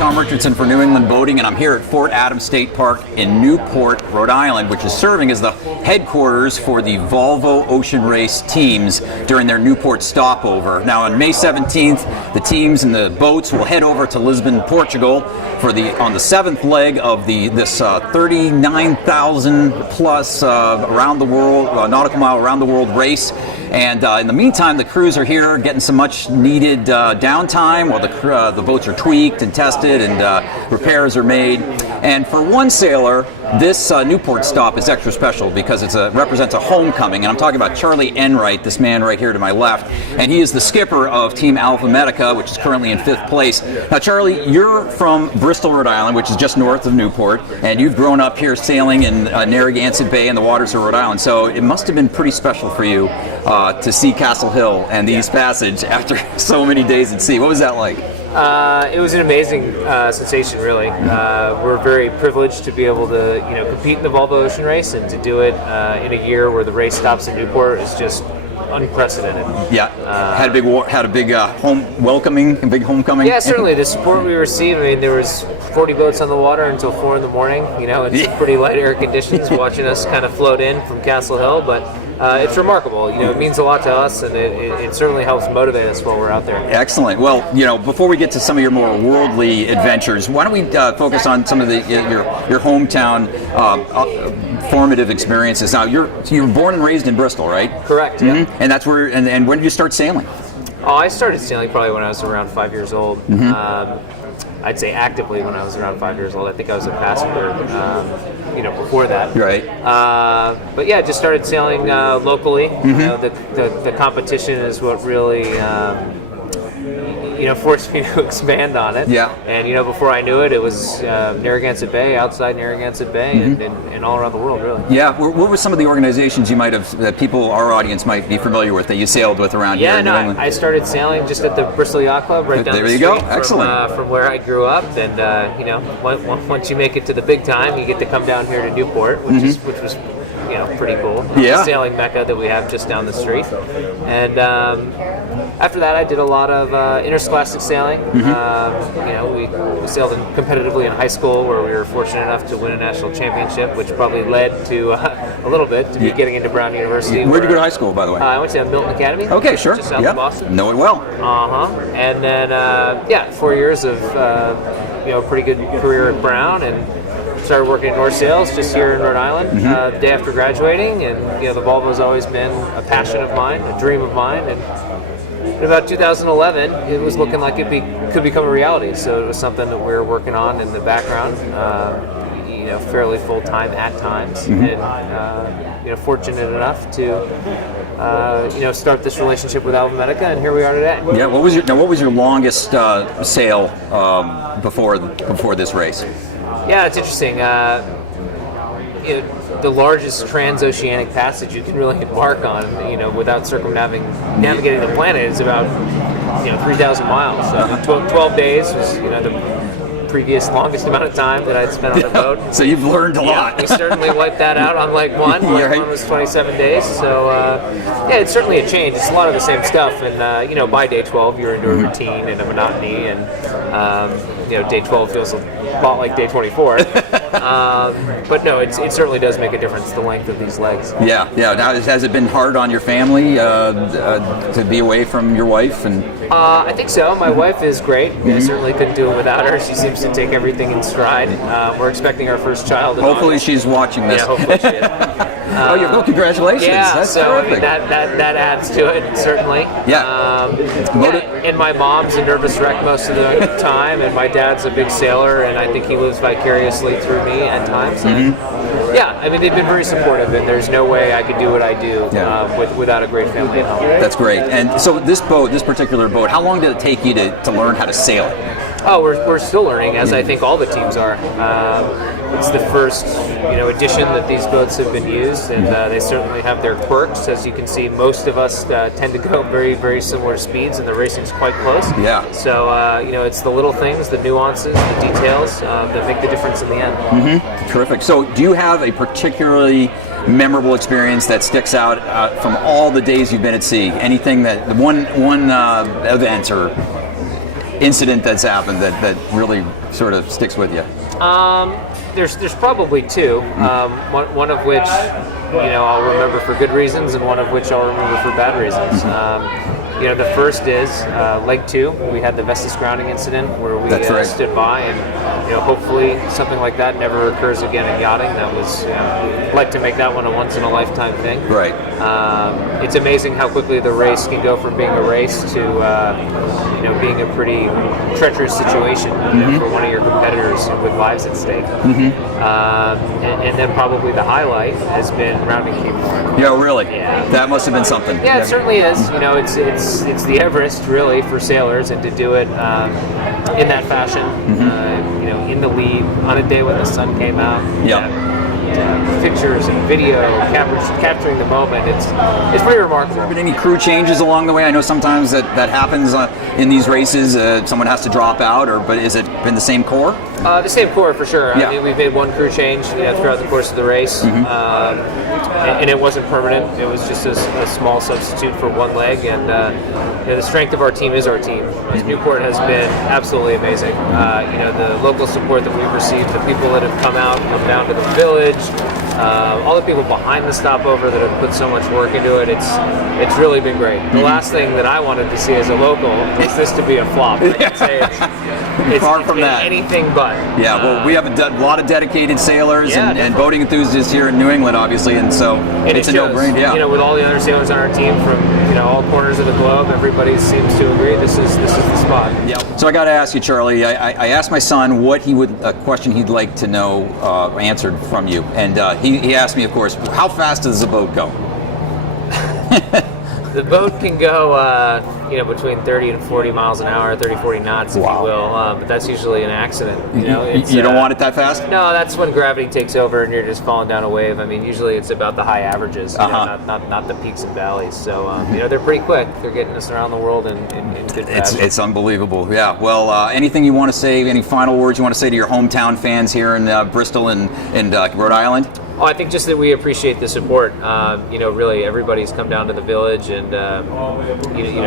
Tom Richardson for New England Boating, and I'm here at Fort Adams State Park in Newport, Rhode Island, which is serving as the headquarters for the Volvo Ocean Race teams during their Newport stopover. Now, on May 17th, the teams and the boats will head over to Lisbon, Portugal, on the 7th leg of this 39,000 plus around the world nautical mile around the world race. And in the meantime, the crews are here getting some much needed downtime while the boats are tweaked and tested and repairs are made. And for one sailor, this Newport stop is extra special because it represents a homecoming. And I'm talking about Charlie Enright, this man right here to my left. And he is the skipper of Team Alvimedica, which is currently in 5th place. Now, Charlie, you're from Bristol, Rhode Island, which is just north of Newport. And you've grown up here sailing in Narragansett Bay and the waters of Rhode Island. So it must have been pretty special for you to see Castle Hill and the East Passage after so many days at sea. What was that like? It was an amazing sensation, really. We're very privileged to be able to, compete in the Volvo Ocean Race, and to do it in a year where the race stops in Newport is just unprecedented. Yeah, had a big big homecoming. Yeah, certainly the support we received. I mean, there was 40 boats on the water until 4 in the morning. In some pretty light air conditions, watching us kind of float in from Castle Hill, but. It's remarkable. It means a lot to us, and it certainly helps motivate us while we're out there. Excellent. Well, before we get to some of your more worldly adventures, why don't we focus on some of your hometown formative experiences? Now, you were born and raised in Bristol, right? Correct. Yeah. Mm-hmm. And that's where. And when did you start sailing? Oh, I started sailing probably when I was around 5 years old. Mm-hmm. I'd say actively when I was around 5 years old. I think I was a passenger, before that. Right. But yeah, just started sailing locally. Mm-hmm. The competition is what really, forced me to expand on it. Yeah. And before I knew it, it was Narragansett Bay, outside Narragansett Bay, mm-hmm. and all around the world, really. Yeah. What were some of the organizations you might have that our audience might be familiar with that you sailed with around here in New England? I started sailing just at the Bristol Yacht Club right down the street. There you go. Excellent. From where I grew up, and once you make it to the big time, you get to come down here to Newport, which was pretty cool. Yeah. The sailing mecca that we have just down the street. And after that, I did a lot of interscholastic sailing. Mm-hmm. We sailed competitively in high school, where we were fortunate enough to win a national championship, which probably led to a little bit to me getting into Brown University. Where did you go to high school, by the way? I went to Milton Academy. Okay, sure. Just south of Boston. Know it well. And then 4 years of pretty good career at Brown, and started working at North Sails just here in Rhode Island the day after graduating, and the Volvo has always been a passion of mine, a dream of mine, and in about 2011 it was looking like it could become a reality, so it was something that we were working on in the background, fairly full-time at times, and fortunate enough to start this relationship with Alvimedica, and here we are today. Yeah, what was your longest sail before this race? Yeah, it's interesting. The largest transoceanic passage you can really embark on, without navigating the planet, is about 3,000 miles. So 12 days was the previous longest amount of time that I'd spent on the boat. So you've learned a lot. We certainly wiped that out on leg one. Leg one was 27 days. So it's certainly a change. It's a lot of the same stuff, and by day 12 you're into a routine and a monotony, and day 12 feels a lot like day 24. But no, it certainly does make a difference, the length of these legs. Yeah. Now, has it been hard on your family to be away from your wife? And I think so. My wife is great. I certainly couldn't do it without her. She seems to take everything in stride. We're expecting our first child. Hopefully she's watching this. Yeah, hopefully she is. Congratulations. Yeah, that's so terrific. That adds to it, certainly. And my mom's a nervous wreck most of the time, and my dad's a big sailor, and I think he lives vicariously through me at times. And, they've been very supportive, and there's no way I could do what I do without a great family at home. That's great. And so this particular boat, how long did it take you to learn how to sail it? Oh, we're still learning, as I think all the teams are. It's the first, edition that these boats have been used, and they certainly have their quirks. As you can see, most of us tend to go very, very similar speeds, and the racing's quite close. Yeah. So, it's the little things, the nuances, the details that make the difference in the end. Mm-hmm. Terrific. So, do you have a particularly memorable experience that sticks out from all the days you've been at sea? Anything that one event or incident that's happened that really sort of sticks with you? There's probably two. One of which, I'll remember for good reasons, and one of which I'll remember for bad reasons. The first is leg 2. We had the Vestas grounding incident where we stood by, and hopefully something like that never occurs again in yachting. That was I'd like to make that one a once in a lifetime thing. Right. It's amazing how quickly the race can go from being a race to being a pretty treacherous situation for one of your competitors with lives at stake. And then probably the highlight has been rounding Cape Horn. Yeah, really? Yeah. That must have been something. Yeah, it certainly is. It's the Everest really for sailors, and to do it in that fashion, in the lead on a day when the sun came out. Pictures and video capturing the moment. It's pretty remarkable. Been any crew changes along the way? I know sometimes that happens in these races. Someone has to drop out, but has it been the same core? The same core for sure. Yeah. I mean, we've made one crew change throughout the course of the race, and it wasn't permanent. It was just a small substitute for one leg. And the strength of our team is our team. Newport has been absolutely amazing. The local support that we've received, the people that have come down to the village, all the people behind the stopover that have put so much work into it. It's really been great. The last thing that I wanted to see as a local is this to be a flop. I can say it's far from that. Anything but. Yeah, well, we have a lot of dedicated sailors and boating enthusiasts here in New England, obviously, and so it's a no-brainer. Yeah. With all the other sailors on our team from all corners of the globe, everybody seems to agree this is the spot. Yeah. So I got to ask you, Charlie. I asked my son what a question he'd like to know answered from you, and he asked me, of course, how fast does the boat go? The boat can go, between 30 and 40 miles an hour, 30, 40 knots, if you will. But that's usually an accident. You don't want it that fast? No, that's when gravity takes over and you're just falling down a wave. I mean, usually it's about the high averages, not the peaks and valleys. So, they're pretty quick. They're getting us around the world in good fashion. It's unbelievable. Yeah. Well, anything you want to say? Any final words you want to say to your hometown fans here in Bristol and Rhode Island? Oh, I think just that we appreciate the support. Really, everybody's come down to the village and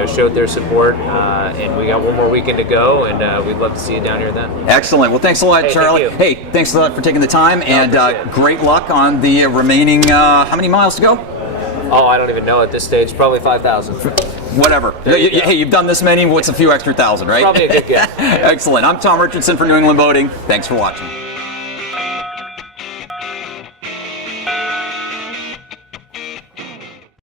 showed their support. And we got one more weekend to go, and we'd love to see you down here then. Excellent. Well, thanks a lot, Charlie. Thank you. Hey, thanks a lot for taking the time, and great luck on the remaining. How many miles to go? Oh, I don't even know at this stage. Probably 5,000. Whatever. Hey, you've done this many. What's a few extra thousand, right? Probably a good guess. Excellent. I'm Tom Richardson for New England Boating. Thanks for watching.